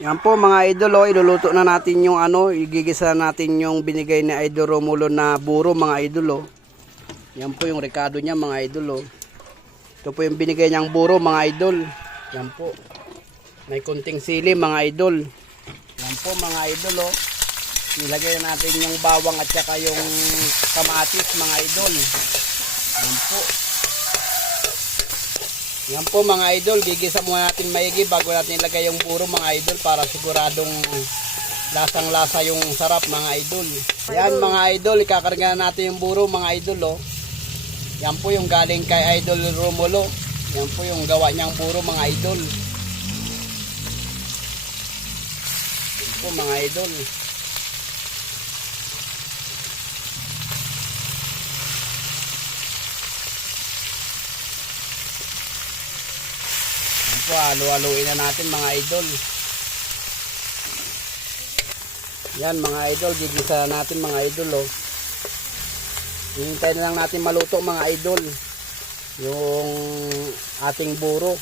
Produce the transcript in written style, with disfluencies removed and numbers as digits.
Yan po mga idol, oh, iluluto na natin yung igigisa natin yung binigay ni Idol Romulo na buro mga idol. Oh. Yan po yung rekado niya mga idol. Oh. Ito po yung binigay niyang buro mga idol. Yan po. May kunting sili mga idol. Yan po mga idol. Oh. Nilagay na natin yung bawang at saka yung kamatis mga idol. Yan po. Yan po mga idol, gigisa muna natin maigi bago natin ilagay yung buro mga idol para siguradong lasang-lasa yung sarap mga idol. Yan mga idol, ikakarga na natin yung buro mga idol. Oh. Yan po yung galing kay Idol Romulo. Yan po yung gawa niyang buro mga idol. Yan po mga idol. Halo-haloin na natin mga idol. Yan mga idol, gigisa natin mga idol. Oh. Hintayin na lang natin maluto mga idol yung ating buro.